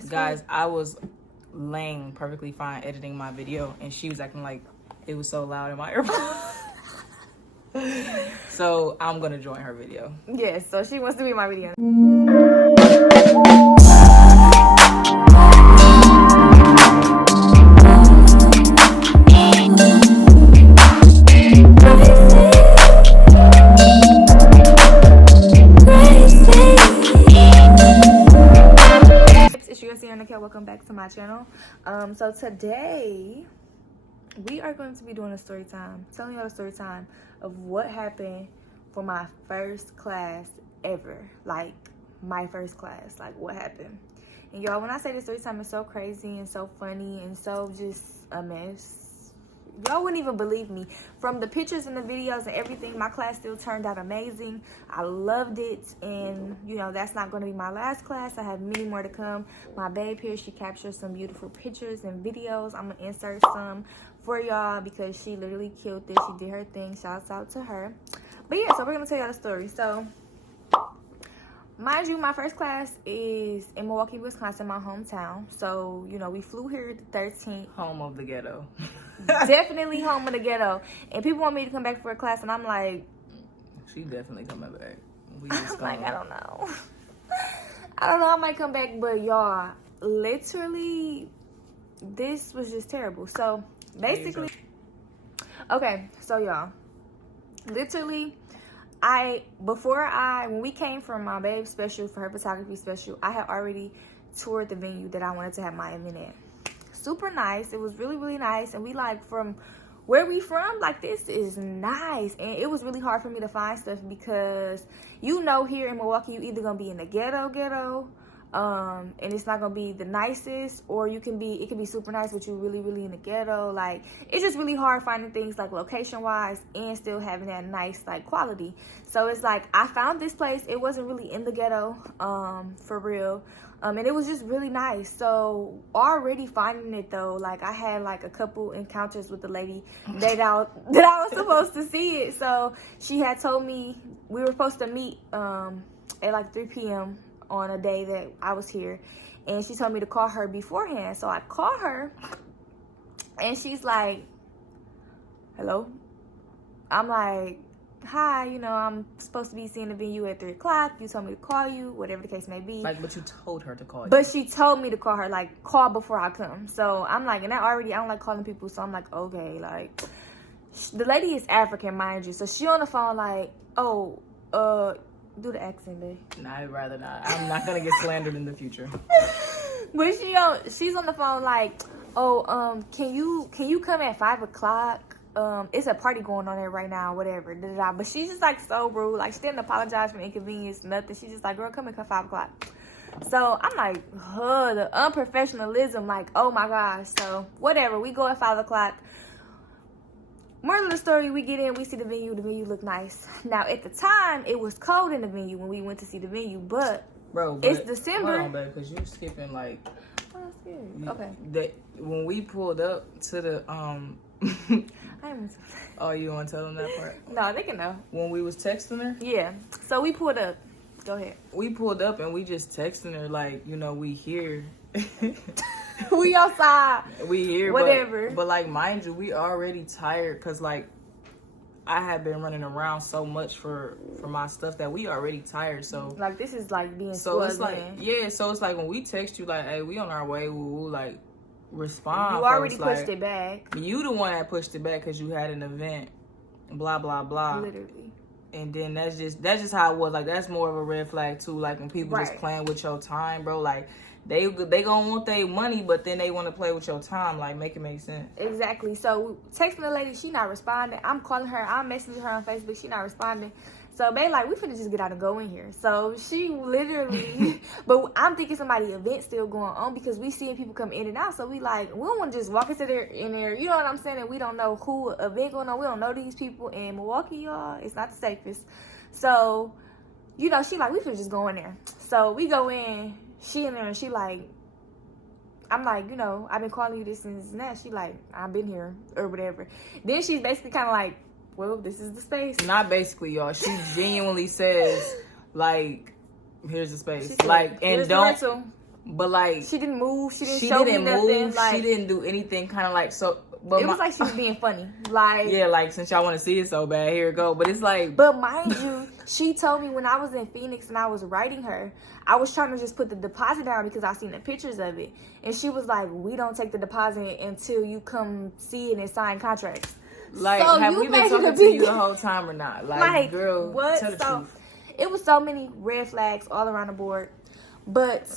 Guys, I was laying perfectly fine editing my video, and she was acting like it was so loud in my earphone. So I'm gonna join her video. Yes, so she wants to be in my video. It's Cierra Nakel. Welcome back to my channel. So today we are going to be doing a story time, telling y'all a story time of what happened for my first class ever. Like my first class, like what happened. And y'all, when I say this story time is so crazy and so funny and so just a mess, y'all wouldn't even believe me. From the pictures and the videos and everything, my class still turned out amazing. I loved it, and you know, that's not going to be my last class. I have many more to come. My babe here, she captured some beautiful pictures and videos. I'm gonna insert some for y'all because she literally killed this. She did her thing. Shouts out to her. But yeah, so we're gonna tell y'all the story. So mind you, my first class is in Milwaukee, Wisconsin, my hometown. So, you know, we flew here the 13th. Home of the ghetto. Definitely home of the ghetto. And people want me to come back for a class, and I'm like, she definitely coming back. I'm like, I don't know. I might come back, but y'all, literally, this was just terrible. So, basically, okay, so y'all, literally, when we came from my babe special for her photography special, I had already toured the venue that I wanted to have my event at. Super nice. It was really, really nice. And we like, from where we from, like, this is nice. And it was really hard for me to find stuff because, you know, here in Milwaukee, you either gonna be in the ghetto, and it's not gonna be the nicest, or it can be super nice, but you really in the ghetto. Like, it's just really hard finding things like location wise and still having that nice like quality. So it's like, I found this place. It wasn't really in the ghetto, for real. And it was just really nice. So already finding it though, like, I had like a couple encounters with the lady that I was supposed to see it. So she had told me we were supposed to meet at like 3 p.m. on a day that I was here, and she told me to call her beforehand. So I call her, and she's like, hello. I'm like, hi, you know, I'm supposed to be seeing the venue at 3 o'clock. You told me to call you, whatever the case may be. Like, but you told her to call you. But she told me to call her, like, call before I come. So I'm like, and I don't like calling people, so I'm like, okay, like, the lady is African, mind you. So she on the phone like, oh, do the accent, babe. Nah, I'd rather not. I'm not gonna get slandered in the future. But she's on the phone like, oh, can you come at 5 o'clock? It's a party going on there right now, whatever. But she's just like so rude. Like, she didn't apologize for inconvenience, nothing. She's just like, girl, come at 5 o'clock. So I'm like, the unprofessionalism, like, oh my gosh. So whatever, we go at 5 o'clock. Moral of the story, we get in, we see the venue looked nice. Now, at the time, it was cold in the venue when we went to see the venue, but it's December. Hold on, babe, because you're skipping, like, oh, that's good. Okay. That when we pulled up to the, Oh, you want to tell them that part? No, they can know. When we was texting her? Yeah. So we pulled up. Go ahead. We pulled up and we just texting her, like, you know, we here. We outside. We here. Whatever. But like, mind you, we already tired because, like, I had been running around so much for my stuff that we already tired. So, like, this is like being so it's like, yeah, so it's like when we text you, like, hey, we on our way, woo, like, respond. You already pushed like, it back. You the one that pushed it back because you had an event, blah blah blah. Literally. And then that's just how it was. Like, that's more of a red flag too. Like, when people just playing with your time, bro. Like, they gonna want their money, but then they want to play with your time. Like, make it make sense. Exactly. So texting the lady, she not responding. I'm calling her. I'm messaging her on Facebook. She not responding. So, babe, like, we finna just get out and go in here. So, she literally, but I'm thinking somebody event still going on because we seeing people come in and out. So, we like, we don't want to just walk into there, in there, you know what I'm saying? And we don't know who event going on. We don't know these people. In Milwaukee, y'all, it's not the safest. So, you know, she like, we finna just go in there. So, we go in, she in there, and she like, I'm like, you know, I've been calling you this and that. She like, I've been here, or whatever. Then she's basically kind of like, well, this is the space. Not basically, y'all. She genuinely says, like, here's the space. Said, like, and But like she didn't move. She didn't show me nothing. Like, she didn't do anything. Kind of like so. But it was like she was being funny. Like, yeah, like since y'all want to see it so bad, here it go. But it's like, but mind you, she told me when I was in Phoenix and I was writing her, I was trying to just put the deposit down because I seen the pictures of it, and she was like, "We don't take the deposit until you come see it and sign contracts." Like, so have we been talking to you the whole time or not? Like girl, what? Tell the truth. It was so many red flags all around the board, but.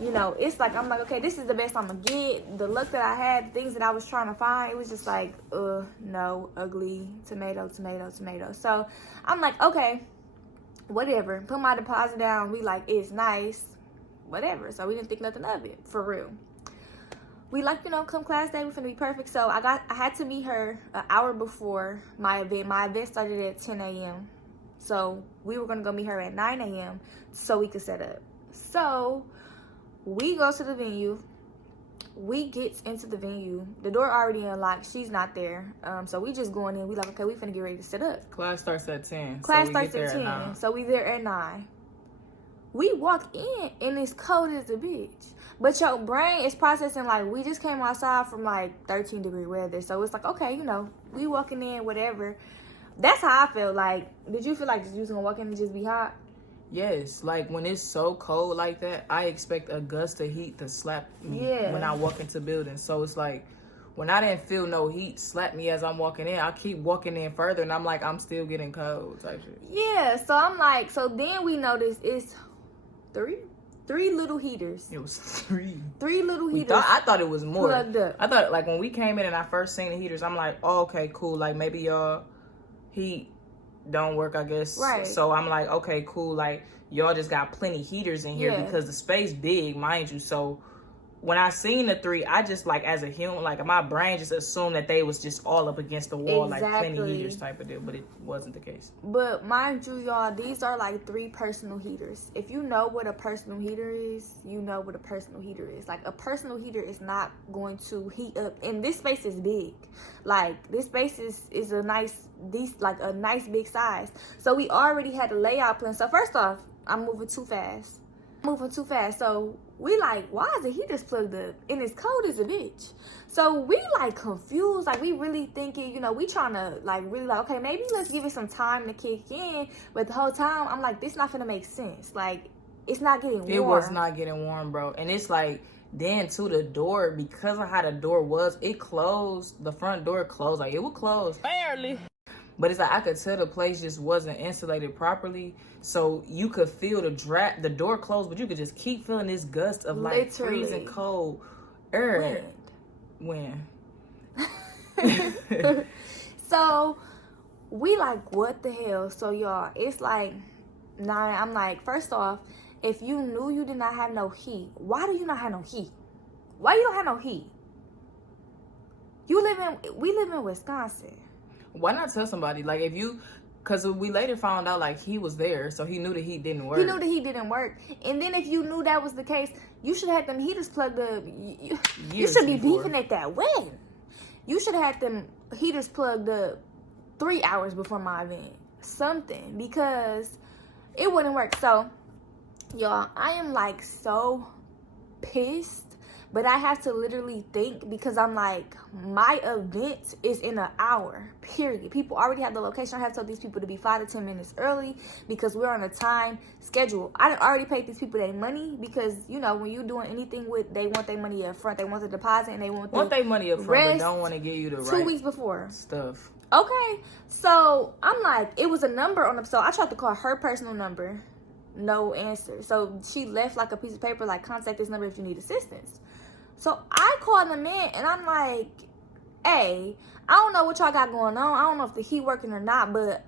You know, it's like, I'm like, okay, this is the best I'm gonna get. The luck that I had, the things that I was trying to find, it was just like, no, ugly, tomato, tomato, tomato. So I'm like, okay, whatever. Put my deposit down. We like, it's nice, whatever. So we didn't think nothing of it, for real. We like, you know, come class day, we're finna be perfect. So I had to meet her an hour before my event. My event started at 10 a.m. So we were gonna go meet her at 9 a.m. so we could set up. So we go to the venue. We get into the venue. The door already unlocked. She's not there. So we just going in. We like, okay, we finna get ready to set up. Class starts at 10. Class starts at 10. So we there at 9. We walk in and it's cold as a bitch. But your brain is processing like, we just came outside from like 13-degree weather. So it's like, okay, you know, we walking in, whatever. That's how I felt. Like, did you feel like you was gonna walk in and just be hot? Yes, like when it's so cold like that, I expect a gust of heat to slap me when I walk into buildings. So it's like, when I didn't feel no heat slap me as I'm walking in, I keep walking in further and I'm like, I'm still getting cold type shit. Yeah, so I'm like, so then we noticed it's three little heaters. It was 3. 3 little heaters. I thought it was more. Plugged up. I thought, like, when we came in and I first seen the heaters, I'm like, oh, okay, cool. Like, maybe y'all heat don't work, I guess. Right. So I'm like, okay, cool. Like, y'all just got plenty heaters in here because the space big, mind you. So when I seen the 3, I just, like, as a human, like, my brain just assumed that they was just all up against the wall, like plenty heaters type of deal, but it wasn't the case. But mind you, y'all, these are like 3 personal heaters. If you know what a personal heater is, you know what a personal heater is. Like, a personal heater is not going to heat up, and this space is big. Like, this space is a nice big size. So we already had the layout plan. So first off, I'm moving too fast. So we like, why is the heaters plugged up? And it's cold as a bitch. So we like confused. Like, we really thinking, you know, we trying to like really like, okay, maybe let's give it some time to kick in. But the whole time I'm like, this not gonna make sense. Like, it's not getting warm. It was not getting warm, bro. And it's like, then to the door, because of how the door was, it closed. The front door closed. Like, it would close barely. But it's like, I could tell the place just wasn't insulated properly. So you could feel the door closed, but you could just keep feeling this gust of like freezing cold air. When? So we like, what the hell? So y'all, it's like 9. I'm like, first off, if you knew you did not have no heat, why do you not have no heat? Why you don't have no heat? We live in Wisconsin. Why not tell somebody? Like, if you, because we later found out, like, he was there, so he knew the heat didn't work. He knew the heat didn't work. And then if you knew that was the case, you should have had them heaters plugged up. You should be beefing at that when. You should have had them heaters plugged up 3 hours before my event. Something. Because it wouldn't work. So, y'all, I am, like, so pissed. But I have to literally think, because I'm like, my event is in an hour, period. People already have the location. I have told these people to be 5 to 10 minutes early because we're on a time schedule. I done already paid these people their money because, you know, when you're doing anything with, they want their money up front. They want the deposit and they want their money up front, but don't want to give you the 2 weeks before stuff. Okay. So I'm like, it was a number on the, so I tried to call her personal number. No answer. So she left like a piece of paper, like, contact this number if you need assistance. So I called them in and I'm like, hey, I don't know what y'all got going on. I don't know if the heat working or not, but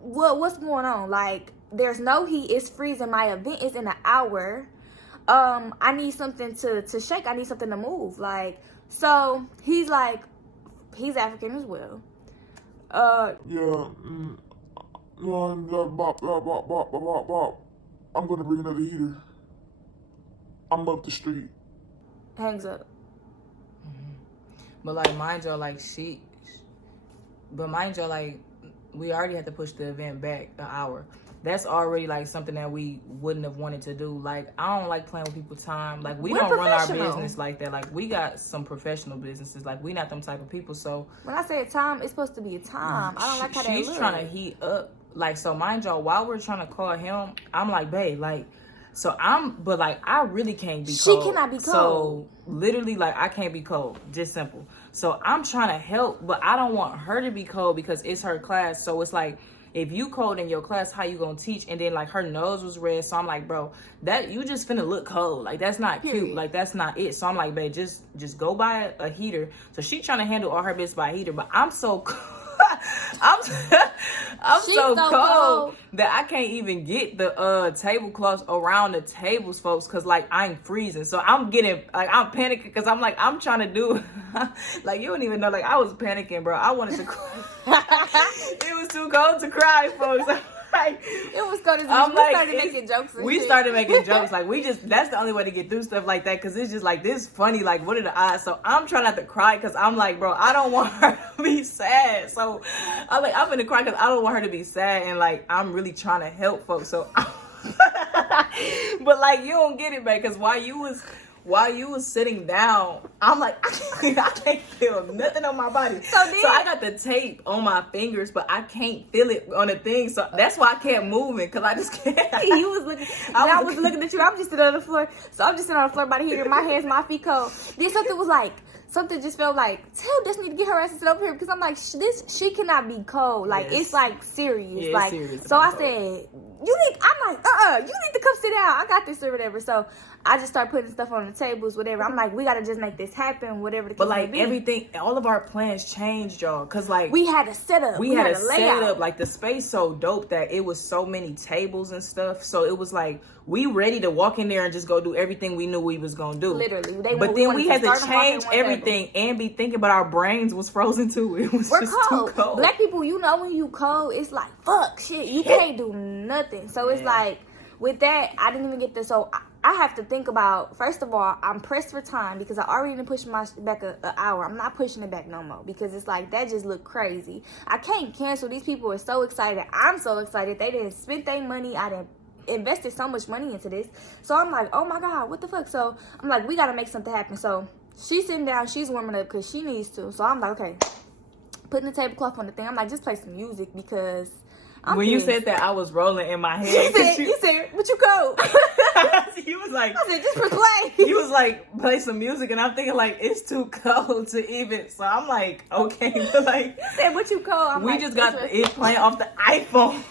what's going on? Like, there's no heat. It's freezing. My event is in an hour. I need something to shake. I need something to move. Like, so he's like, he's African as well. I'm gonna bring another heater. I'm up the street. Hangs up. But like, mind y'all, like, we already had to push the event back an hour. that's already like something that we wouldn't have wanted to do. Like, I don't like playing with people's time. Like, we We're don't run our professional. business like that. Like, we got some professional businesses. Like, we not them type of people. So when I say time, it's supposed to be a time. I don't like how that she's looks. trying to heat up. Like, so mind y'all, while we're trying to call him, I'm like, babe, like, so but like, I really can't be cold. She cannot be cold. So literally, like, I can't be cold. Just simple. So I'm trying to help, but I don't want her to be cold because it's her class. So it's like, if you cold in your class, how you gonna teach? And then like her nose was red. So I'm like, bro, that you just finna look cold. Like, that's not cute. Period. Like, that's not it. So I'm like, babe, just go buy a heater. So she trying to handle all her business by a heater, but I'm so I'm so cold that I can't even get the tablecloths around the tables, folks, because like I'm freezing. So I'm getting like, I'm panicking because I'm like, I'm trying to do like, you don't even know, like I was panicking, bro. I wanted to cry. It was too cold to cry, folks. Like, it was cold as we like, started making jokes. We started making jokes. Like, that's the only way to get through stuff like that, because it's just like, this funny. Like, what are the odds? So I'm trying not to cry because I'm like, bro, I don't want her to be sad. So I'm like, I'm gonna cry because I don't want her to be sad, and like, I'm really trying to help folks. So but like, you don't get it, man, because while you was sitting down, I'm like, I can't feel nothing on my body. So I got the tape on my fingers, but I can't feel it on the thing. So that's why I kept moving, because I just can't. He was looking. I was looking at you. I'm just sitting on the floor. So I'm just sitting on the floor by the heater. My hands, my feet cold. Then something just felt like, tell Destiny to get her ass to sit over here, because I'm like, she cannot be cold. Like, yes. It's like serious. Yeah, like, serious. So I said, I'm like, you need to come sit down. I got this or whatever. So I just start putting stuff on the tables, whatever. I'm like, we gotta just make this happen, whatever the case But like, may be. everything, all of our plans changed, y'all, because like, we had a setup. We had a layout. setup. Like, the space so dope that it was so many tables and stuff. So it was like, we ready to walk in there and just go do everything we knew we was gonna do. Literally. But then we had to change everything and be thinking, but our brains was frozen too. It was just cold. too cold. Black people, you know, when you cold, it's like, fuck, shit, you can't do nothing. So it's like, with that, I didn't even get this. So I have to think about, first of all, I'm pressed for time because I already didn't push my back an hour. I'm not pushing it back no more because it's like, that just looked crazy. I can't cancel. These people are so excited. I'm so excited. They didn't spend their money. I didn't invested so much money into this. So I'm like, oh my God, what the fuck? So I'm like, we got to make something happen. So she's sitting down. She's warming up because she needs to. So I'm like, okay, putting the tablecloth on the thing. I'm like, just play some music because when you said that, I was rolling in my head. You said, but you cold. He was like, I said, just for play. He was like, play some music, and I'm thinking like, it's too cold to even. So I'm like, okay, but like, You said, what you cold? We just got it playing off the iPhone.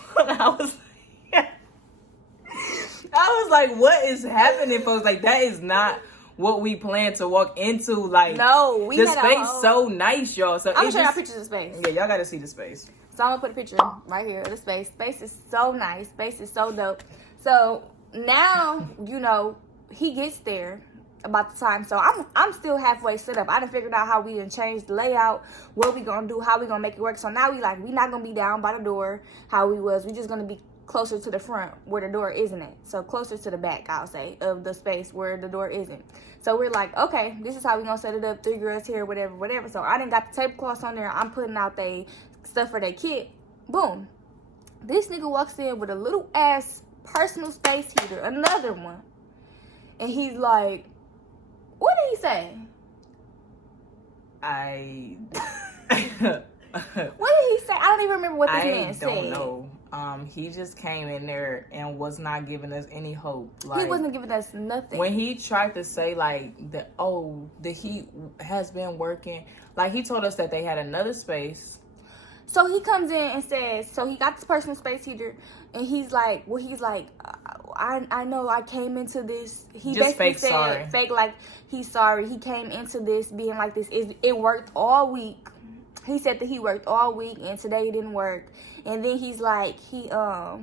I was like, what is happening, folks? Like, that is not what we plan to walk into. Like, no, the space so nice, y'all. So I'm gonna show y'all pictures of the space. Yeah, y'all gotta see the space. So I'm gonna put a picture right here of the space. Space is so nice. Space is so dope. So now, you know, he gets there about the time. So I'm still halfway set up. I done figured out how we done changed the layout, what we gonna do, how we gonna make it work. So now we not gonna be down by the door how we was. We just gonna be closer to the front where the door isn't at. So closer to the back, I'll say, of the space where the door isn't. So we're like, okay, this is how we gonna set it up. 3 girls here, whatever. So I done got the tablecloths on there. I'm putting out they stuff for their kit. Boom. This nigga walks in with a little ass personal space heater, another one. And he's like, what did he say? What did he say? I don't even remember what this man said. I don't know. He just came in there and was not giving us any hope. Like, he wasn't giving us nothing. When he tried to say like the heat has been working, like he told us that they had another space. So he comes in and says, so he got this personal space heater, and he's like, I know I came into this. He just basically fake said, sorry. Fake like he's sorry. He came into this being like this. It worked all week. He said that he worked all week and today it didn't work. And then he's like, he gives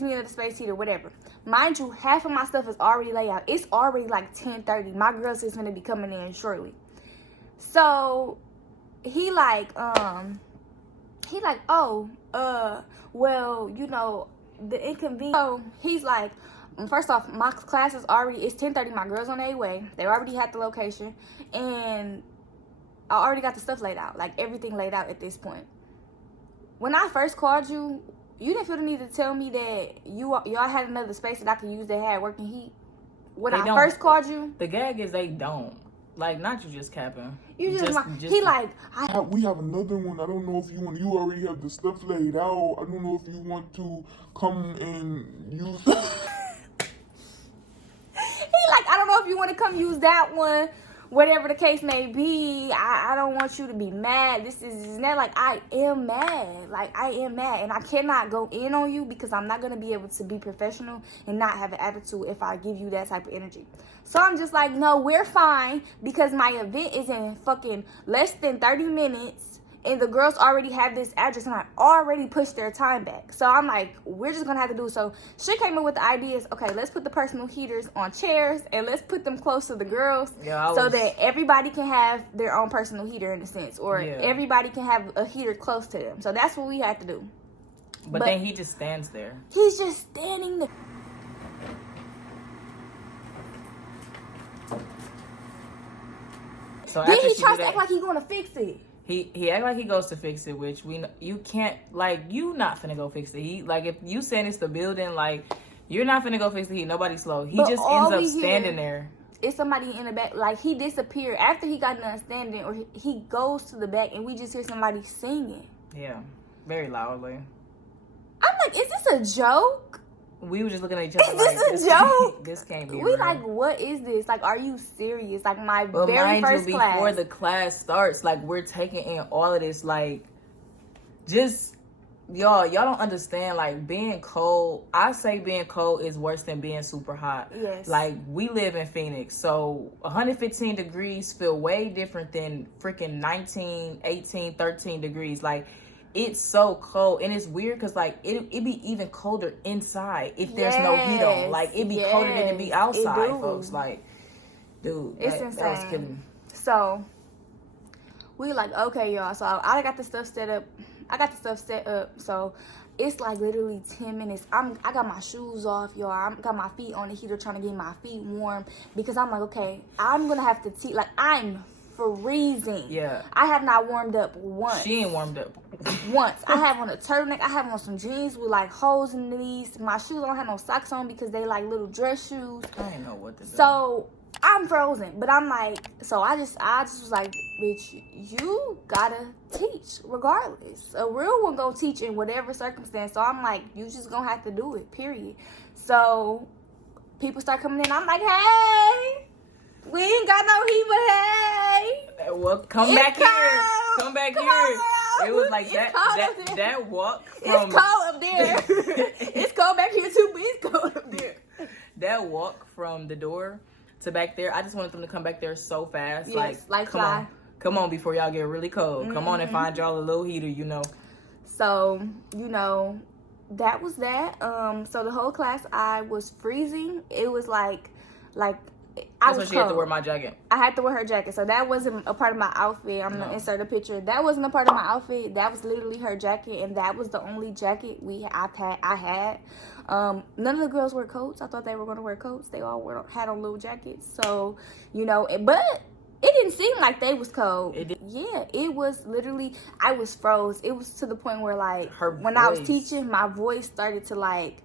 me another space heater, whatever. Mind you, half of my stuff is already laid out. It's already like 10:30. My girls is gonna be coming in shortly. So he like, well, you know, the inconvenience. So he's like, first off, my class is already, it's 10:30. My girls on their way. They already had the location. And I already got the stuff laid out. Like, everything laid out at this point. When I first called you, you didn't feel the need to tell me that y'all had another space that I could use that had working heat when I first called you? The gag is they don't. Like, not you just capping. You just he like, we have another one. I don't know if you already have the stuff laid out. I don't know if you want to come and use he like, I don't know if you want to come use that one. Whatever the case may be, I don't want you to be mad. This is not like I am mad. Like, I am mad. And I cannot go in on you because I'm not going to be able to be professional and not have an attitude if I give you that type of energy. So I'm just like, no, we're fine because my event is in fucking less than 30 minutes. And the girls already have this address and I already pushed their time back. So I'm like, we're just going to have to do. So she came up with the ideas. Okay, let's put the personal heaters on chairs and let's put them close to the girls so that everybody can have their own personal heater in a sense. Or everybody can have a heater close to them. So that's what we have to do. But then he just stands there. He's just standing there. So then he tries to act like he's going to fix it. He act like he goes to fix it, which you can't, like, you not finna go fix the heat. Like, if you saying it's the building, like, you're not finna go fix the heat. Nobody's slow. He just ends up standing there. It's somebody in the back. Like, he disappeared after he got done standing, or he goes to the back and we just hear somebody singing. Yeah, very loudly. I'm like, is this a joke? We were just looking at each other. Is this a joke? This can't be We real. like, what is this? Like, are you serious? Like, my but very first class. Before the class starts, like, we're taking in all of this, like, just, y'all don't understand, like, being cold. I say being cold is worse than being super hot. Yes. Like, we live in Phoenix, so 115 degrees feel way different than freaking 19, 18, 13 degrees. Like, it's so cold, and it's weird because like it be even colder inside if there's no heat on. Like, it be colder than it be outside, folks. Like, dude, it's insane. That was killing. So we like, okay, y'all. So I got the stuff set up. So it's like literally 10 minutes. I got my shoes off, y'all. I got my feet on the heater trying to get my feet warm because I'm like, okay, I'm gonna have to teach. Like, I'm freezing. Yeah. I have not warmed up once. She ain't warmed up. Once. I have on a turtleneck. I have on some jeans with like holes in the knees. My shoes, I don't have no socks on because they like little dress shoes. I didn't know what to do. So I'm frozen. But I'm like, so I just was like, bitch, you gotta teach regardless. A real one gonna teach in whatever circumstance. So I'm like, you just gonna have to do it, period. So people start coming in. I'm like, hey, we ain't got no heat, but hey. Well, come back here. Come back here. It was like that walk from... It's cold up there. It's cold back here too, but it's cold up there. That walk from the door to back there, I just wanted them to come back there so fast. Yes, like come fly. on. Come on before y'all get really cold. Mm-hmm. Come on and find y'all a little heater, you know. So, that was that. So the whole class, I was freezing. It was like I was so she cold. had to wear my jacket. I had to wear her jacket. So that wasn't a part of my outfit. I'm going to insert a picture. That wasn't a part of my outfit. That was literally her jacket. And that was the only jacket I had. None of the girls wear coats. I thought they were going to wear coats. They all had on little jackets. So, but it didn't seem like they was cold. Yeah, it was literally, I was froze. It was to the point where like, when I was teaching, my voice started to like,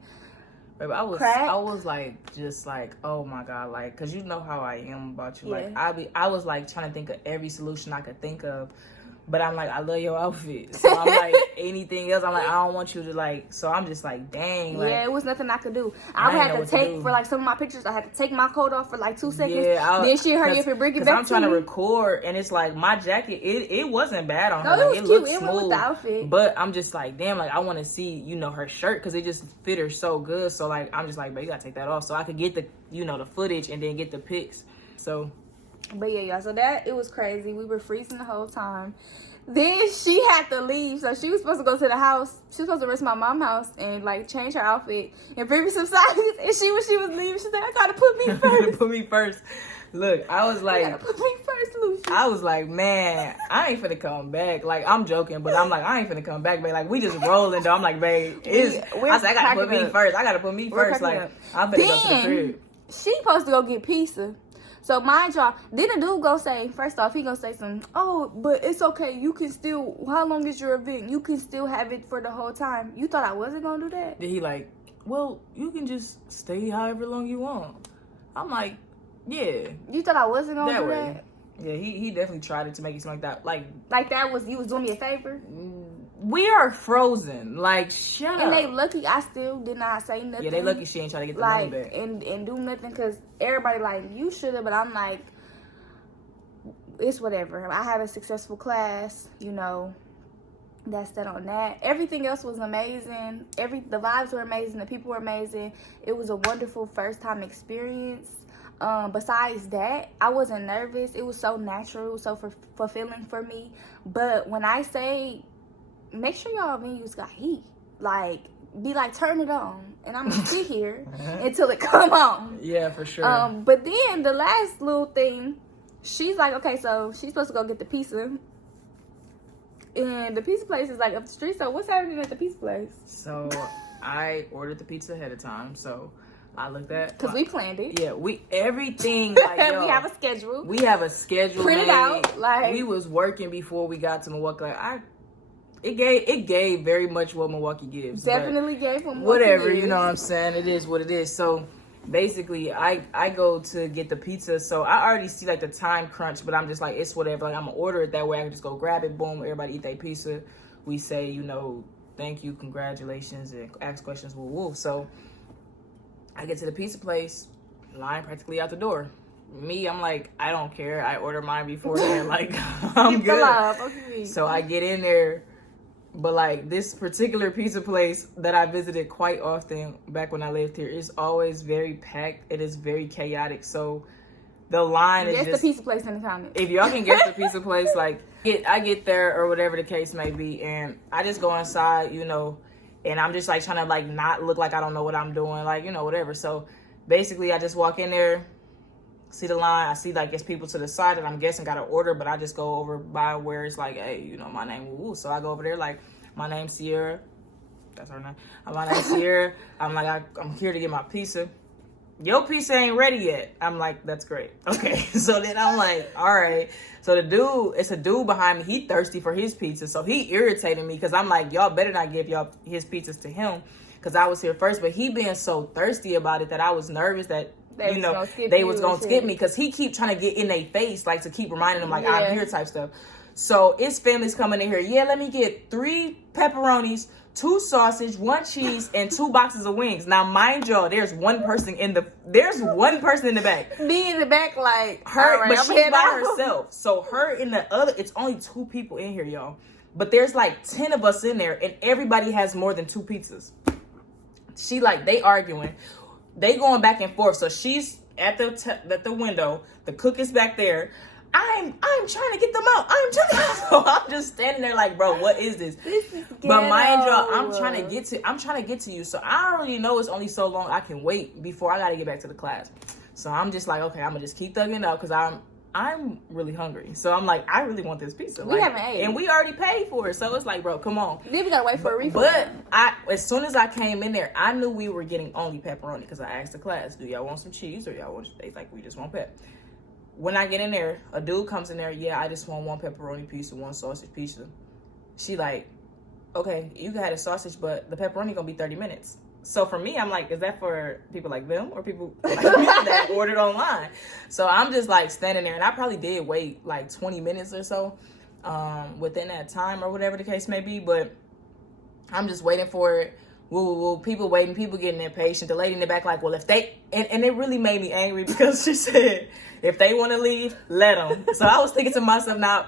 Baby, I was like, just like, oh my God, like, cause you know how I am about you. Yeah. Like, I was like trying to think of every solution I could think of, but I'm like, I love your outfit. So I'm like, anything else, I'm like, I don't want you to like. So I'm just like, dang. Like, yeah, it was nothing I could do. I had to take for like some of my pictures. I had to take my coat off for like 2 seconds. Yeah, then she hurry up and bring it back. I'm trying to record, and it's like my jacket. It wasn't bad on her. No, Like, it was looked cute. It smooth, went with the outfit. But I'm just like, damn. Like, I want to see her shirt because it just fit her so good. So like, I'm just like, babe, you gotta take that off so I could get the the footage and then get the pics. So, but yeah, y'all. So that it was crazy. We were freezing the whole time. Then she had to leave, so she was supposed to go to the house. She was supposed to rest my mom's house and like change her outfit and bring me some socks. And when she was leaving, she said, "I gotta put me first." Put me first. Look, I was like, "You gotta put me first, Lucy." I was like, man, I ain't finna come back. Like, I'm joking, but I'm like, I ain't finna come back, babe. Like, we just rolling though. I'm like, babe, I said, I gotta put me first. I gotta put me first. Like, I'm finna go to the crib. She supposed to go get pizza. So mind y'all, then the dude go say, first off, he gonna say something, oh, but it's okay, you can still, how long is your event? You can still have it for the whole time. You thought I wasn't gonna do that? Then he like, well, you can just stay however long you want. I'm like, yeah. You thought I wasn't gonna do way. that? Yeah, he definitely tried it to make it seem like that. Like that was, you was doing me a favor? We are frozen. Like, shut up. And they lucky I still did not say nothing. Yeah, they lucky she ain't trying to get the money back. And do nothing, because everybody like, you should have, but I'm like, it's whatever. I had a successful class, you know, that's that on that. Everything else was amazing. The vibes were amazing. The people were amazing. It was a wonderful first time experience. Besides that, I wasn't nervous. It was so natural. It was so fulfilling for me. But when I say, make sure y'all venues got heat. Like, be like, turn it on. And I'm going to sit here until it come on. Yeah, for sure. But then the last little thing, she's like, okay, so she's supposed to go get the pizza. And the pizza place is like up the street. So what's happening at the pizza place? So I ordered the pizza ahead of time. So I looked at, because we planned it. Yeah, everything. Like, yo, we have a schedule. We have a schedule printed out. Like, we was working before we got to Milwaukee. Like, it gave very much what Milwaukee gives. Definitely gave what Milwaukee whatever, gives. you know what I'm saying? It is what it is. So basically, I go to get the pizza. So I already see like the time crunch, but I'm just like, it's whatever. Like, I'm gonna order it that way. I can just go grab it. Boom, everybody eat their pizza. We say, you know, thank you, congratulations, and ask questions. Woo woo. So I get to the pizza place, line practically out the door. Me, I'm like, I don't care. I order mine beforehand. Like, I'm good. Okay. So I get in there, but like this particular pizza place that I visited quite often back when I lived here is always very packed. It is very chaotic. So the line is guess just the pizza place in the comments. If y'all can guess the pizza place, like I get there or whatever the case may be, and I just go inside, you know. And I'm just, like, trying to, like, not look like I don't know what I'm doing. Like, you know, whatever. So, basically, I just walk in there, see the line. I see, like, it's people to the side that I'm guessing got an order. But I just go over by where it's like, hey, you know, my name, woo. So, I go over there, like, my name's Cierra. That's her name. My name's Cierra. I'm like, I'm here to get my pizza. Your pizza ain't ready yet. I'm like, that's great. Okay. So, then I'm like, all right. So it's a dude behind me. He thirsty for his pizza. So he irritated me because I'm like, y'all better not give y'all his pizzas to him because I was here first. But he being so thirsty about it that I was nervous that, you know, they was going to skip me because he keep trying to get in their face, like to keep reminding them like, I'm here type stuff. So his family's coming in here. Yeah, let me get 3 pepperonis, 2 sausage, 1 cheese, and 2 boxes of wings. Now, mind y'all, there's one person in the back. Me in the back, like her, right, but I'm she's by herself. So her in the other, it's only 2 people in here, y'all. But there's like 10 of us in there, and everybody has more than 2 pizzas. She like they arguing, they going back and forth. So she's at the window. The cook is back there. I'm trying to get them out. So I'm just standing there like, bro, what is this? But mind y'all, I'm trying to get to you. So I already know it's only so long I can wait before I got to get back to the class. So I'm just like, okay, I'm gonna just keep thugging it out because I'm really hungry. So I'm like, I really want this pizza. We haven't ate, and we already paid for it. So it's like, bro, come on. Then we gotta wait for a refund. But as soon as I came in there, I knew we were getting only pepperoni because I asked the class, do y'all want some cheese or y'all want? They like, we just want pep. When I get in there, a dude comes in there. Yeah, I just want 1 pepperoni piece and 1 sausage pizza. She like, okay, you got a sausage, but the pepperoni gonna be 30 minutes. So for me, I'm like, is that for people like them or people like me that ordered online? So I'm just like standing there, and I probably did wait like 20 minutes or so within that time or whatever the case may be. But I'm just waiting for it. Woo, people waiting, people getting impatient. The lady in the back like, well, if they, and it really made me angry because she said, if they want to leave, let them. So I was thinking to myself, now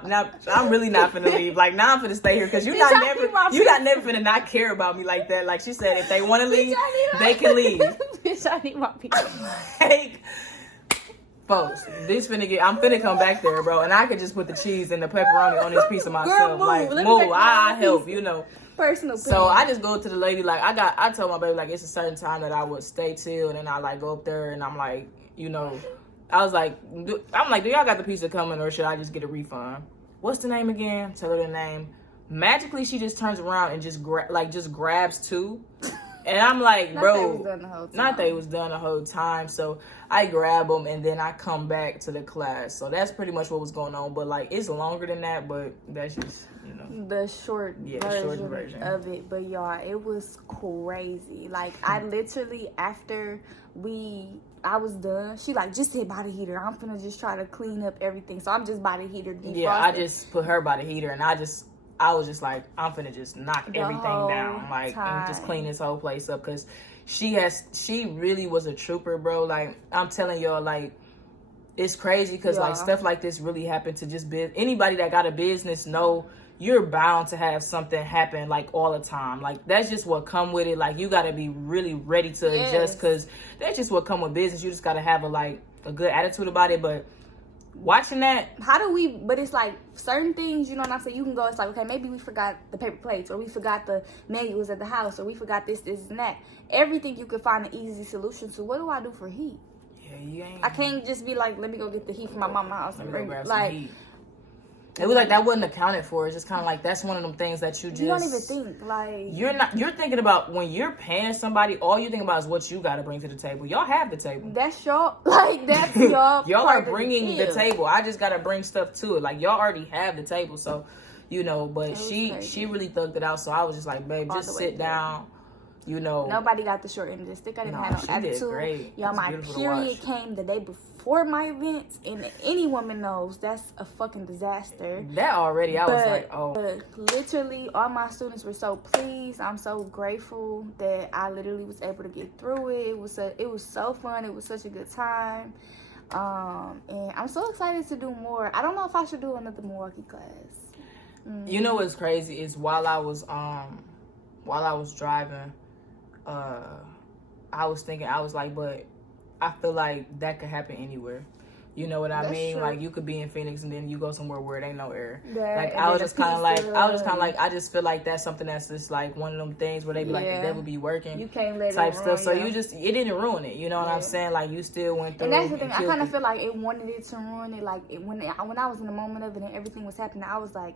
I'm really not finna leave. Like, now I'm finna stay here because you're not never finna not care about me like that. Like she said, if they want to leave, they can leave. Bitch, I need my pizza. Like, folks, I'm finna come back there, bro, and I could just put the cheese and the pepperoni on this piece of myself. Girl, move, I help, you know. Personal. So I just go to the lady, like I told my baby like it's a certain time that I would stay till, and then I like go up there and I'm like, you know, I was like, do y'all got the pizza coming or should I just get a refund? What's the name again? Tell her the name. Magically, she just turns around and just grabs 2. And I'm like, Not bro, they was done the whole time. not they was done the whole time. So I grab them and then I come back to the class. So that's pretty much what was going on. But like, it's longer than that, but that's just, you know, the short version of it. But y'all, it was crazy. Like, I literally, after I was done, she like, just sit by the heater. I'm finna just try to clean up everything. So I'm just by the heater defrosting. Yeah, I just put her by the heater and I was just like, I'm finna just knock everything down, like, and just clean this whole place up, because she really was a trooper, bro. Like, I'm telling y'all, like, it's crazy, because like, stuff like this really happened to just anybody that got a business. Know you're bound to have something happen, like, all the time. Like, that's just what come with it. Like, you gotta be really ready to adjust, because that's just what come with business. You just gotta have a good attitude about it. But watching that, but it's like certain things, you know what I'm saying, you can go, it's like, okay, maybe we forgot the paper plates, or we forgot the manuals at the house, or we forgot this and that. Everything you can find an easy solution to. What do I do for heat? Yeah, I can't just be like, let me go get the heat from my mama's house and bring it. Like, heat. It was like that wasn't accounted for. It's just kind of like, that's one of them things that you don't even think, like, you're thinking about when you're paying somebody, all you think about is what you got to bring to the table. Y'all have the table. That's y'all, like, that's y'all. Y'all are bringing the table. I just got to bring stuff to it. Like, y'all already have the table. So, you know, but she really thugged it out. So I was just like, babe, just sit down. You know, nobody got the short end of the stick. I didn't have no attitude. Great. Y'all, my period came the day before my events, and any woman knows that's a fucking disaster. That already, I was like, oh. But literally, all my students were so pleased. I'm so grateful that I literally was able to get through it. It was so fun. It was such a good time. And I'm so excited to do more. I don't know if I should do another Milwaukee class. You know what's crazy is while I was driving, I was thinking, I was like, but I feel like that could happen anywhere. You know what I mean? True. Like, you could be in Phoenix and then you go somewhere where it ain't no air. Like, I was just kind of like, I just feel like that's something that's just like one of them things where they be like, the devil be working. You can't let type it stuff. So you. it didn't ruin it. You know what I'm saying? Like, you still went through. And that's the thing. I kind of feel like it wanted it to ruin it. Like, when I was in the moment of it and everything was happening, I was like,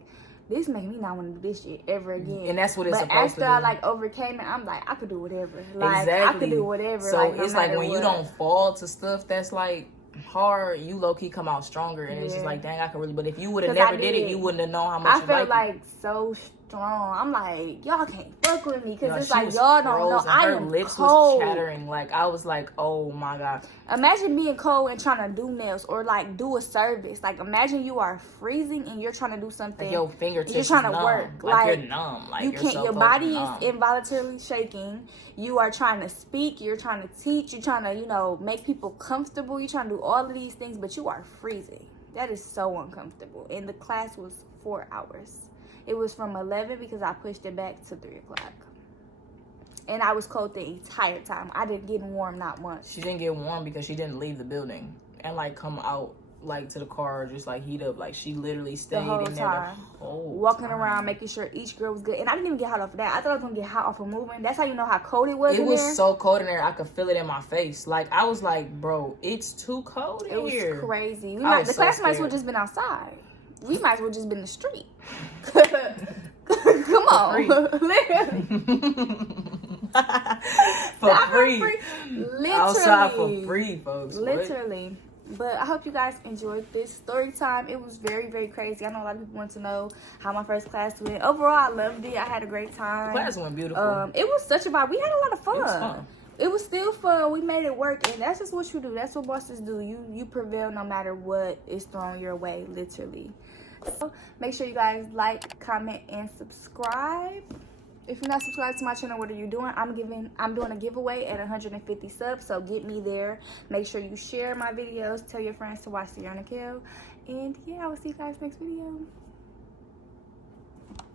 this made me not want to do this shit ever again. And that's what it's supposed to do. But after I like overcame it, I'm like, I could do whatever. Like, I could do whatever. So like, it's like when you don't fall to stuff that's like hard, you low key come out stronger, and it's just like, dang, I could really. But if you would have never did it, you wouldn't have known how much. I felt like so strong. I'm like, y'all can't fuck with me, because it's like y'all don't know. I am lips cold. Was chattering. Like, I was like, oh my god. Imagine being cold and trying to do nails or like do a service. Like, imagine you are freezing and you're trying to do something. Like, your fingertips. You're trying to numb. work. Like, you're numb. Like, you can't. Your body is involuntarily shaking. You are trying to speak. You're trying to teach. You're trying to, make people comfortable. You're trying to do all of these things, but you are freezing. That is so uncomfortable. And the class was 4 hours. It was from 11 because I pushed it back to 3 o'clock. And I was cold the entire time. I didn't get warm not once. She didn't get warm because she didn't leave the building and like come out like to the car or just like heat up. Like, she literally stayed in there the whole walking time. Around making sure each girl was good. And I didn't even get hot off of that. I thought I was gonna get hot off of moving. That's how you know how cold it was. It was so cold in there. I could feel it in my face. Like, I was like, bro, it's too cold in here. It was crazy. The class might as well just been outside. We might as well just been in the street. Come on. Literally. for free. Literally. Outside for free, folks. Literally. But I hope you guys enjoyed this story time. It was very, very crazy. I know a lot of people want to know how my first class went. Overall, I loved it. I had a great time. The class went beautiful. It was such a vibe. We had a lot of fun. It was fun. It was still fun. We made it work, and that's just what you do. That's what bosses do. You prevail no matter what is thrown your way, literally. So make sure you guys like, comment, and subscribe. If you're not subscribed to my channel, what are you doing? I'm doing a giveaway at 150 subs, so get me there. Make sure you share my videos. Tell your friends to watch Cierra Nakel. And yeah, I will see you guys next video.